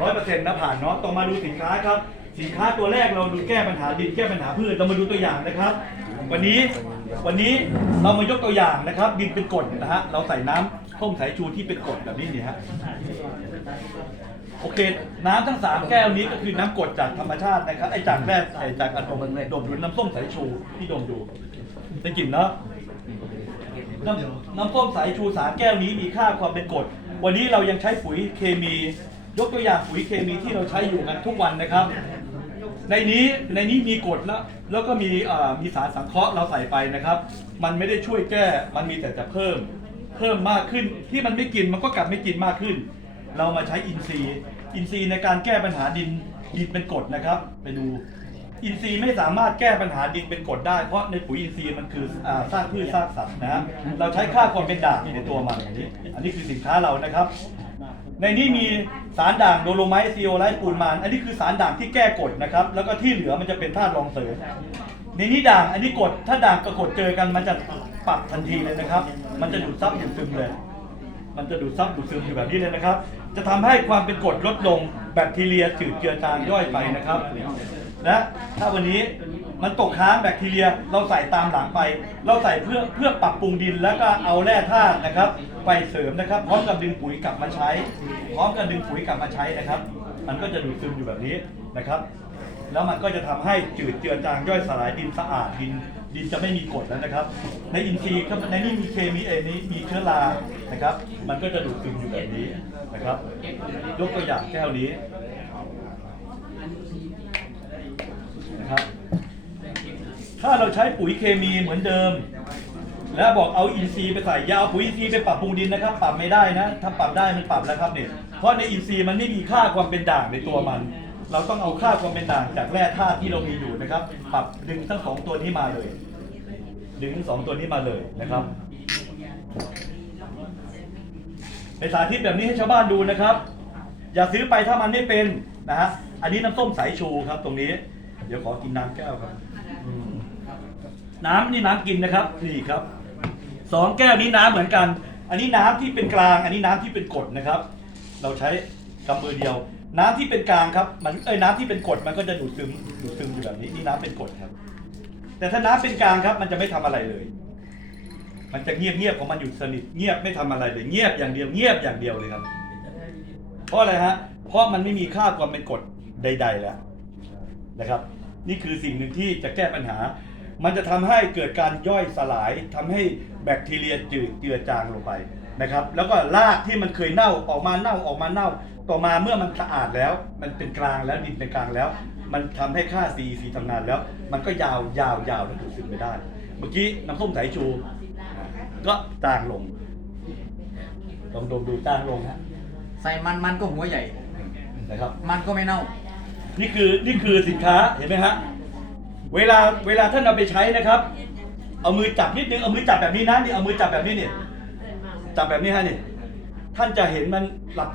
ร้อยเปอร์เซ็นต์นะผ่านเนาะต่อมาดูสินค้าครับ สินค้าตัวแรกเราดูแก้ปัญหาดินแก้ปัญหาพืชเรามาดูตัวอย่างนะครับ วันนี้วันนี้เรามายกตัวอย่างนะครับ ดินเป็นกรดนะฮะเราใส่น้ำส้มสายชูที่เป็นกรดแบบนี้นี่ฮะโอเค น้ำทั้งสามแก้วนี้ก็คือน้ำกรดจากธรรมชาตินะครับไอ้จากแร่ไอจากอะตอมดมดูน้ำส้มสายชูที่ดมดูได้กลิ่นเนาะน้ำน้ำส้มสายชูสารแก้วนี้มีค่าความเป็นกรดวันนี้เรายังใช้ปุ๋ยเคมี ยกตัวอย่างปุ๋ยเคมีที่เราใช้อยู่กันทุกวันนะครับ ในนี้ในนี้มีกรดแล้วแล้วก็มีมีสารสังเคราะห์เราใส่ไปนะครับ มันไม่ได้ช่วยแก้มันมีแต่จะเพิ่ม เพิ่มมากขึ้นที่มันไม่กินมันก็กลับไม่กินมากขึ้น เรามาใช้อินทรีย์ อินทรีย์ในการแก้ปัญหาดินดินเป็นกรดนะครับ ไปดูอินทรีย์ไม่สามารถแก้ปัญหาดินเป็นกรดได้ เพราะในปุ๋ยอินทรีย์มันคืออสร้างพืชสร้างสัตว์นะฮะเราใช้ค่าความเป็นด่างในตัวมันอันนี้อันนี้คือสินค้าเรานะครับ ในนี้มีสารด่างโดโลไมต์ซีโอไลท์ปูนมาน อันนี้คือสารด่างที่แก้กดนะครับ แล้วก็ที่เหลือมันจะเป็นธาตุรองเสริมในนี้ด่างอันนี้กดถ้าด่างกับกดเจอกันมันจะปรับทันทีเลยนะครับ มันจะดูดซับดูดซึมเลย มันจะดูดซับดูดซึมอยู่แบบนี้เลยนะครับ จะทำให้ความเป็นกรดลดลงแบคทีเรียจืดเจือจางย่อยไปนะครับ และถ้าวันนี้มันตกค้างแบคทีเรียเราใส่ตามหลังไป เราใส่เพื่อเพื่อปรับปรุงดินแล้วก็เอาแร่ธาตุนะครับ ไปเสริมนะครับ พร้อมกับดึงปุ๋ยกลับมาใช้ พร้อมกับดึงปุ๋ยกลับมาใช้นะครับ มันก็จะดูดซึมอยู่แบบนี้นะครับ แล้วมันก็จะทำให้จืดเจือจางย่อยสลายดินสะอาดดิน ดินจะไม่มีกรดแล้วนะครับ ในอินทรีย์ครับในนี้มีเคมีเอนี้มีเชื้อรานะครับ มันก็จะดูดซึมอยู่แบบนี้นะครับยกตัวอย่างแก้วนี้นะครับถ้าเราใช้ปุ๋ยเคมีเหมือนเดิม แล้วบอกเอาอินทรีย์ไปใส่ยาเอาปุ๋ยอินทรีย์ไปปรับปรุงดินนะครับ ปรับไม่ได้นะ ถ้าปรับได้มันปรับแล้วครับเนี่ยเพราะในอินทรีย์มันไม่มีค่าความเป็นด่างในตัวมัน เราต้องเอาค่าความเป็นด่างจากแร่ธาตุที่เรามีอยู่นะครับ ปรับดึงทั้งสองตัวนี้มาเลย ดึงทั้งสองตัวนี้มาเลยนะครับในสาธิตแบบนี้ให้ชาวบ้านดูนะครับ อย่าซื้อไปถ้ามันไม่เป็นนะฮะอันนี้น้ำส้มสายชูครับ ตรงนี้ เดี๋ยวขอกินน้ำแก้วครับน้ำนี่น้ำกินนะครับนี่ครับสองแก้วนี้น้ำเหมือนกัน อันนี้น้ำที่เป็นกลาง อันนี้น้ำที่เป็นกรดนะครับ เราใช้ กำมือเดียว น้ำที่เป็นกลางครับ มันเอ้ยน้ำที่เป็นกรดมันก็จะดูดซึมดูดซึมอยู่แบบนี้นี่น้ำเป็นกรดครับ แต่ถ้าน้ำเป็นกลางครับมันจะไม่ทำอะไรเลย มันจะเงียบเงียบๆของมันอยู่สนิทเงียบไม่ทำอะไรเลยเงียบอย่างเดียวเงียบอย่างเดียวเลยครับ เพราะอะไรฮะ เพราะมันไม่มีค่าความเป็นกรดใด ๆ แล้วนะครับ นี่คือสิ่งหนึ่งที่จะแก้ปัญหา มันจะทำให้เกิดการย่อยสลายทำให้แบคทีเรียจืดเจือจางลงไป นะครับแล้วก็รากที่มันเคยเน่าออกมาเน่าออกมาเน่า ต่อมาเมื่อมันสะอาดแล้ว มันเป็นกลางแล้วดินเป็นกลางแล้ว มันทำให้ค่า CEC ทำงานแล้ว มันก็ยาวยาวยาวและดูดซึมไปได้ เมื่อกี้น้ำส้มสายชู ก็จางลงลองดมดูจางลงนะใส่มันมันก็หัวใหญ่นะครับ มันก็ไม่เน่า นี่คือนี่คือสินค้าเห็นไหมฮะเวลาเวลาท่านเอาไปใช้นะครับ เอามือจับนิดนึงเอามือจับแบบนี้นะนี่เอามือจับแบบนี้เนี่ย จับแบบนี้ฮะนี่ท่านจะเห็นมันหลับตา